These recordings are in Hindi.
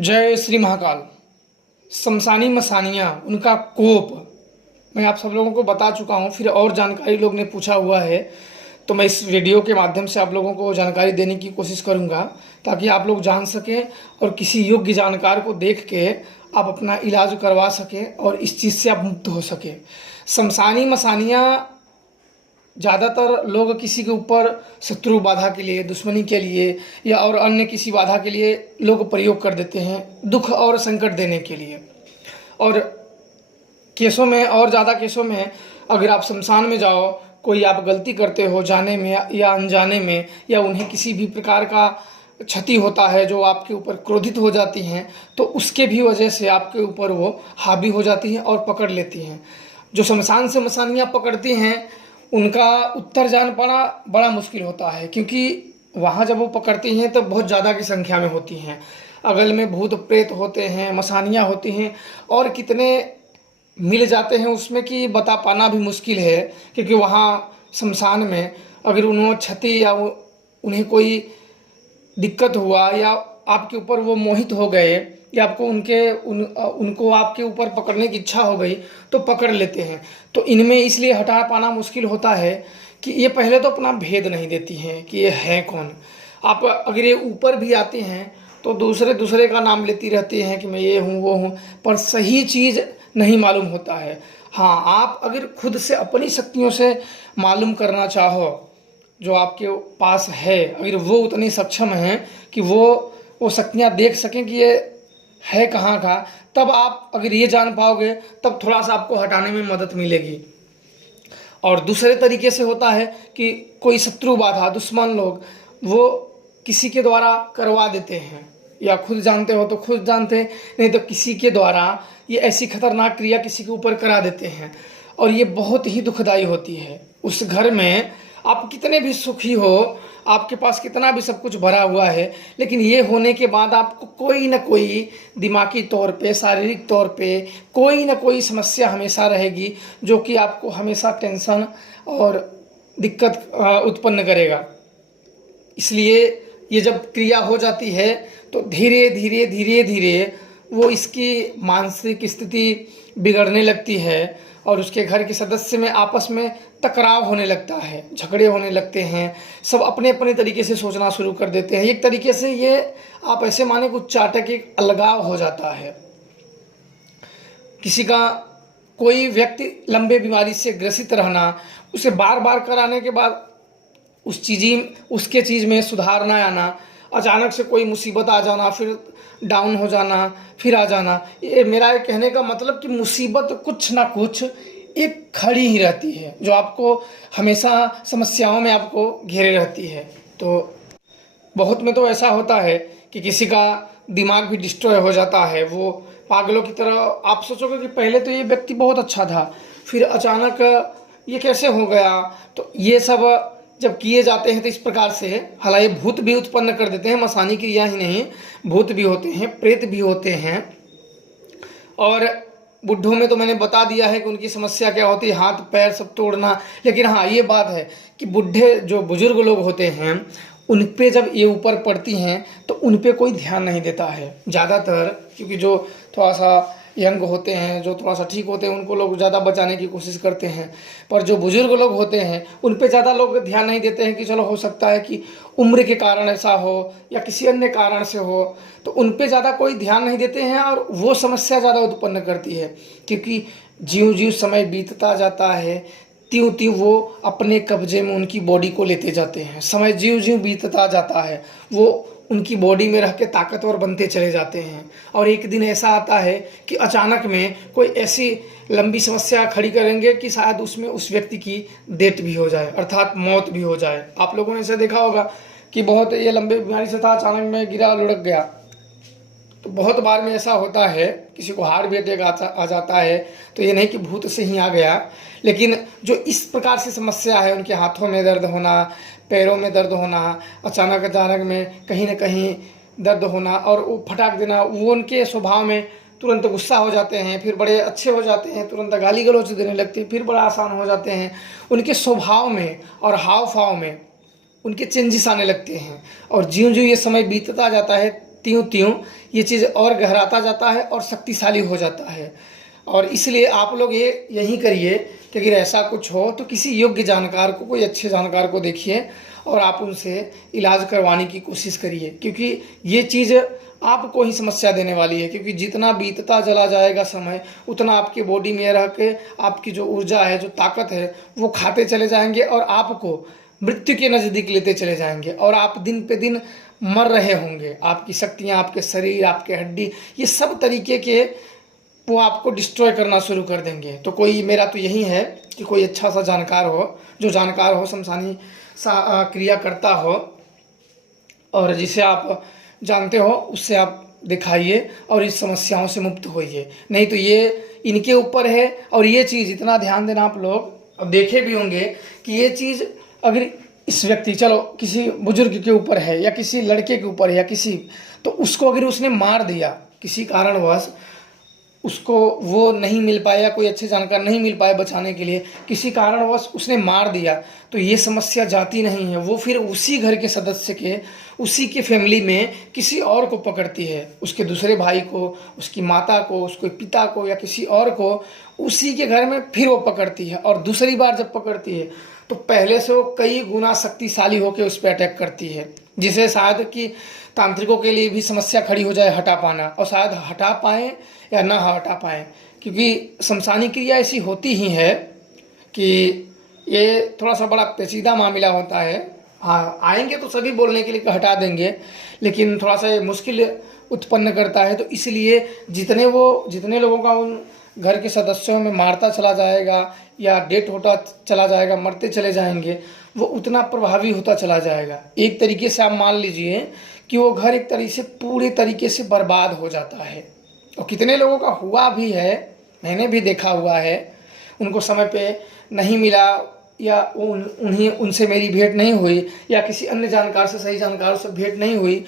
जय श्री महाकाल। शमशानी मसानियाँ, उनका कोप मैं आप सब लोगों को बता चुका हूँ। फिर और जानकारी लोग ने पूछा हुआ है तो मैं इस वीडियो के माध्यम से आप लोगों को जानकारी देने की कोशिश करूँगा ताकि आप लोग जान सकें और किसी योग्य जानकार को देख के आप अपना इलाज करवा सकें और इस चीज़ से आप मुक्त हो सकें। शमशानी मसानियाँ ज़्यादातर लोग किसी के ऊपर शत्रु बाधा के लिए, दुश्मनी के लिए या और अन्य किसी बाधा के लिए लोग प्रयोग कर देते हैं, दुख और संकट देने के लिए। और केसों में और ज़्यादा केसों में अगर आप शमशान में जाओ, कोई आप गलती करते हो जाने में या अनजाने में, या उन्हें किसी भी प्रकार का क्षति होता है जो आपके ऊपर क्रोधित हो जाती हैं, तो उसके भी वजह से आपके ऊपर वो हावी हो जाती हैं और पकड़ लेती हैं। जो शमशान से मसानियाँ पकड़ती हैं उनका उत्तर जान पाना बड़ा मुश्किल होता है, क्योंकि वहाँ जब वो पकड़ती हैं तो बहुत ज़्यादा की संख्या में होती हैं। अगल में भूत प्रेत होते हैं, मसानियाँ होती हैं, और कितने मिल जाते हैं उसमें कि बता पाना भी मुश्किल है। क्योंकि वहाँ शमशान में अगर उन्होंने क्षति या उन्हें कोई दिक्कत हुआ या आपके ऊपर वो मोहित हो गए या आपको उनको आपके ऊपर पकड़ने की इच्छा हो गई तो पकड़ लेते हैं। तो इनमें इसलिए हटा पाना मुश्किल होता है कि ये पहले तो अपना भेद नहीं देती हैं कि ये है कौन। आप अगर ये ऊपर भी आते हैं तो दूसरे का नाम लेती रहती हैं कि मैं ये हूँ वो हूँ, पर सही चीज़ नहीं मालूम होता है। हाँ, आप अगर खुद से अपनी शक्तियों से मालूम करना चाहो, जो आपके पास है, अगर वो उतनी सक्षम हैं कि वो शक्तियाँ देख सकें कि ये है कहाँ का, तब आप अगर ये जान पाओगे तब थोड़ा सा आपको हटाने में मदद मिलेगी। और दूसरे तरीके से होता है कि कोई शत्रु बाधा, दुश्मन लोग वो किसी के द्वारा करवा देते हैं, या खुद जानते हो तो खुद जानते, नहीं तो किसी के द्वारा ये ऐसी खतरनाक क्रिया किसी के ऊपर करा देते हैं, और ये बहुत ही दुखदाई होती है। उस घर में आप कितने भी सुखी हो, आपके पास कितना भी सब कुछ भरा हुआ है, लेकिन ये होने के बाद आपको कोई ना कोई दिमागी तौर पे, शारीरिक तौर पे कोई ना कोई समस्या हमेशा रहेगी, जो कि आपको हमेशा टेंशन और दिक्कत उत्पन्न करेगा। इसलिए ये जब क्रिया हो जाती है तो धीरे धीरे वो इसकी मानसिक स्थिति बिगड़ने लगती है, और उसके घर के सदस्य में आपस में टकराव होने लगता है, झगड़े होने लगते हैं, सब अपने अपने तरीके से सोचना शुरू कर देते हैं। एक तरीके से ये आप ऐसे माने कुछ चाटक एक अलगाव हो जाता है। किसी का कोई व्यक्ति लंबे बीमारी से ग्रसित रहना, उसे बार बार कराने के बाद उसके चीज़ में सुधार ना आना, अचानक से कोई मुसीबत आ जाना, फिर डाउन हो जाना, फिर आ जाना। ये मेरा कहने का मतलब कि मुसीबत कुछ ना कुछ एक खड़ी ही रहती है, जो आपको हमेशा समस्याओं में आपको घेरे रहती है। तो बहुत में तो ऐसा होता है कि किसी का दिमाग भी डिस्ट्रॉय हो जाता है, वो पागलों की तरह। आप सोचोगे कि पहले तो ये व्यक्ति बहुत अच्छा था, फिर अचानक ये कैसे हो गया। तो ये सब जब किए जाते हैं तो इस प्रकार से, हालांकि भूत भी उत्पन्न कर देते हैं, मसानी क्रिया ही नहीं, भूत भी होते हैं, प्रेत भी होते हैं। और बुढ़ों में तो मैंने बता दिया है कि उनकी समस्या क्या होती है, हाथ पैर सब तोड़ना। लेकिन हाँ, ये बात है कि बुढ़े जो बुजुर्ग लोग होते हैं उन पे जब ये ऊपर पड़ती हैं तो उन पे कोई ध्यान नहीं देता है ज़्यादातर, क्योंकि जो थोड़ा सा यंग होते हैं, जो थोड़ा सा ठीक होते हैं, उनको लोग ज़्यादा बचाने की कोशिश करते हैं। पर जो बुजुर्ग लोग होते हैं उन पे ज़्यादा लोग ध्यान नहीं देते हैं कि चलो हो सकता है कि उम्र के कारण ऐसा हो या किसी अन्य कारण से हो, तो उन पे ज़्यादा कोई ध्यान नहीं देते हैं, और वो समस्या ज़्यादा उत्पन्न करती है। क्योंकि ज्यों ज्यों समय बीतता जाता है त्यों त्यों वो अपने कब्जे में उनकी बॉडी को लेते जाते हैं। समय ज्यों ज्यों बीतता जाता है वो उनकी बॉडी में रह के ताकतवर बनते चले जाते हैं, और एक दिन ऐसा आता है कि अचानक में कोई ऐसी लंबी समस्या खड़ी करेंगे कि शायद उसमें उस व्यक्ति की डेथ भी हो जाए, अर्थात मौत भी हो जाए। आप लोगों ने ऐसा देखा होगा कि बहुत ये लंबे बीमारी से था, अचानक में गिरा, लुढ़क गया। तो बहुत बार में ऐसा होता है, किसी को हार्ट भी अटैक आ जाता है, तो ये नहीं कि भूत से ही आ गया, लेकिन जो इस प्रकार से समस्या है, उनके हाथों में दर्द होना, पैरों में दर्द होना, अचानक में कहीं ना कहीं दर्द होना, और वो फटाक देना, वो उनके स्वभाव में तुरंत गुस्सा हो जाते हैं, फिर बड़े अच्छे हो जाते हैं, तुरंत गाली गलौज देने लगते हैं, फिर बड़ा आसान हो जाते हैं। उनके स्वभाव में और हाव भाव में उनके चेंजेस आने लगते हैं, और ज्यों ज्यों ये समय बीतता जाता है त्यों त्यों ये चीज़ और गहराता जाता है और शक्तिशाली हो जाता है। और इसलिए आप लोग ये यही करिए कि अगर ऐसा कुछ हो तो किसी योग्य जानकार को, कोई अच्छे जानकार को देखिए और आप उनसे इलाज करवाने की कोशिश करिए, क्योंकि ये चीज़ आपको ही समस्या देने वाली है। क्योंकि जितना बीतता चला जाएगा समय, उतना आपके बॉडी में रह के आपकी जो ऊर्जा है, जो ताकत है, वो खाते चले जाएंगे और आपको मृत्यु के नज़दीक लेते चले जाएंगे और आप दिन पे दिन मर रहे होंगे। आपकी शक्तियाँ, आपके शरीर, आपके हड्डी, ये सब तरीके के वो आपको डिस्ट्रॉय करना शुरू कर देंगे। तो कोई, मेरा तो यही है कि कोई अच्छा सा जानकार हो, जो जानकार हो, शमशानी क्रिया करता हो और जिसे आप जानते हो, उससे आप दिखाइए और इस समस्याओं से मुक्त होइए। नहीं तो ये इनके ऊपर है। और ये चीज़ इतना ध्यान देना, आप लोग अब देखे भी होंगे कि ये चीज़ अगर इस व्यक्ति, चलो किसी बुजुर्ग के ऊपर है या किसी लड़के के ऊपर है या किसी, तो उसको अगर उसने मार दिया किसी कारणवश, उसको वो नहीं मिल पाया, कोई अच्छे जानकार नहीं मिल पाए बचाने के लिए, किसी कारणवश उसने मार दिया, तो ये समस्या जाती नहीं है। वो फिर उसी घर के सदस्य के, उसी के फैमिली में किसी और को पकड़ती है, उसके दूसरे भाई को, उसकी माता को, उसके पिता को या किसी और को, उसी के घर में फिर वो पकड़ती है। और दूसरी बार जब पकड़ती है तो पहले से वो कई गुना शक्तिशाली होकर उस पर अटैक करती है, जिसे शायद कि तांत्रिकों के लिए भी समस्या खड़ी हो जाए हटा पाना, और शायद हटा पाएँ या ना हटा पाएँ। क्योंकि शमशानी क्रिया ऐसी होती ही है कि ये थोड़ा सा बड़ा पेचीदा मामला होता है। हाँ, आएंगे तो सभी बोलने के लिए हटा देंगे, लेकिन थोड़ा सा मुश्किल उत्पन्न करता है। तो इसलिए जितने लोगों का उन घर के सदस्यों में मारता चला जाएगा या डेथ होता चला जाएगा, मरते चले जाएंगे, वो उतना प्रभावी होता चला जाएगा। एक तरीके से आप मान लीजिए कि वो घर एक तरीके से पूरे तरीके से बर्बाद हो जाता है। और कितने लोगों का हुआ भी है, मैंने भी देखा हुआ है, उनको समय पे नहीं मिला या उनसे मेरी भेंट नहीं हुई या किसी अन्य जानकार से, सही जानकार से भेंट नहीं हुई,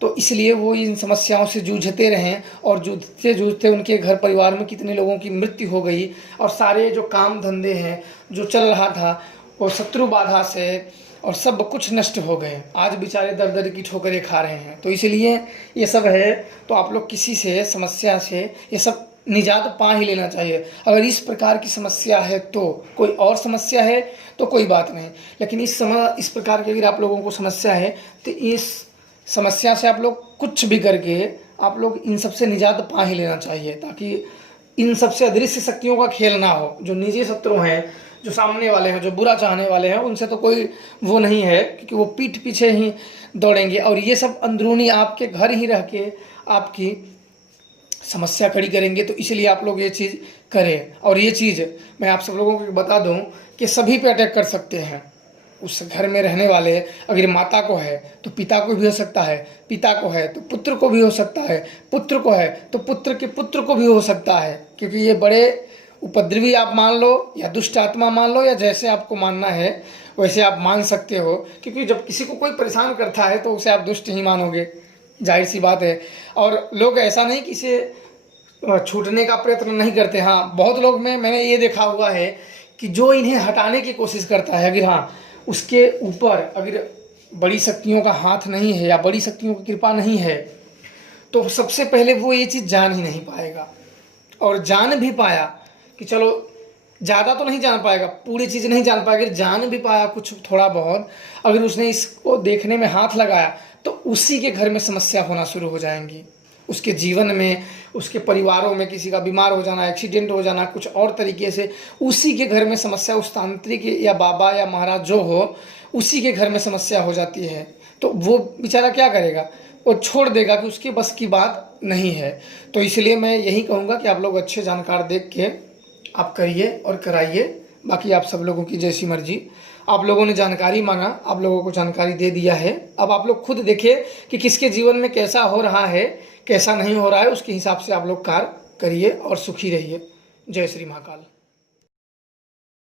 तो इसलिए वो इन समस्याओं से जूझते रहें। और जूझते जूझते उनके घर परिवार में कितने लोगों की मृत्यु हो गई और सारे जो काम धंधे हैं जो चल रहा था वो शत्रु बाधा से और सब कुछ नष्ट हो गए। आज बेचारे दर दर की ठोकरें खा रहे हैं। तो इसलिए ये सब है, तो आप लोग किसी से समस्या से ये सब निजात पा ही लेना चाहिए। अगर इस प्रकार की समस्या है तो, कोई और समस्या है तो कोई बात नहीं, लेकिन इस प्रकार की अगर आप लोगों को समस्या है तो इस समस्या से आप लोग कुछ भी करके आप लोग इन सब से निजात पा ही लेना चाहिए, ताकि इन सबसे अदृश्य शक्तियों का खेल ना हो। जो निजी शत्रु हैं, जो सामने वाले हैं, जो बुरा चाहने वाले हैं, उनसे तो कोई वो नहीं है, क्योंकि वो पीठ पीछे ही दौड़ेंगे और ये सब अंदरूनी आपके घर ही रह के आपकी समस्या खड़ी करेंगे। तो इसलिए आप लोग ये चीज़ करें। और ये चीज़ मैं आप सब लोगों को बता दूं कि सभी पे अटैक कर सकते हैं। उस घर में रहने वाले, अगर माता को है तो पिता को भी हो सकता है, पिता को है तो पुत्र को भी हो सकता है, पुत्र को है तो पुत्र के पुत्र को भी हो सकता है। क्योंकि ये बड़े उपद्रवी आप मान लो या दुष्ट आत्मा मान लो, या जैसे आपको मानना है वैसे आप मान सकते हो। क्योंकि जब किसी को कोई परेशान करता है तो उसे आप दुष्ट ही मानोगे, जाहिर सी बात है। और लोग ऐसा नहीं कि इसे छूटने का प्रयत्न नहीं करते। हाँ, बहुत लोग में मैंने ये देखा हुआ है कि जो इन्हें हटाने की कोशिश करता है, अगर हाँ उसके ऊपर अगर बड़ी शक्तियों का हाथ नहीं है या बड़ी शक्तियों की कृपा नहीं है, तो सबसे पहले वो ये चीज़ जान ही नहीं पाएगा। और जान भी पाया कि चलो ज़्यादा तो नहीं जान पाएगा, पूरी चीज़ नहीं जान पाएगा, अगर जान भी पाया कुछ थोड़ा बहुत, अगर उसने इसको देखने में हाथ लगाया तो उसी के घर में समस्या होना शुरू हो जाएंगी। उसके जीवन में, उसके परिवारों में किसी का बीमार हो जाना, एक्सीडेंट हो जाना, कुछ और तरीके से उसी के घर में समस्या, उस तांत्रिक या बाबा या महाराज जो हो, उसी के घर में समस्या हो जाती है। तो वो बेचारा क्या करेगा, वो छोड़ देगा कि उसके बस की बात नहीं है। तो इसलिए मैं यही कहूँगा कि आप लोग अच्छे जानकार देख के आप करिए और कराइए। बाकी आप सब लोगों की जैसी मर्जी। आप लोगों ने जानकारी मांगा, आप लोगों को जानकारी दे दिया है। अब आप लोग खुद देखिए कि किसके जीवन में कैसा हो रहा है, कैसा नहीं हो रहा है, उसके हिसाब से आप लोग कार्य करिए और सुखी रहिए। जय श्री महाकाल।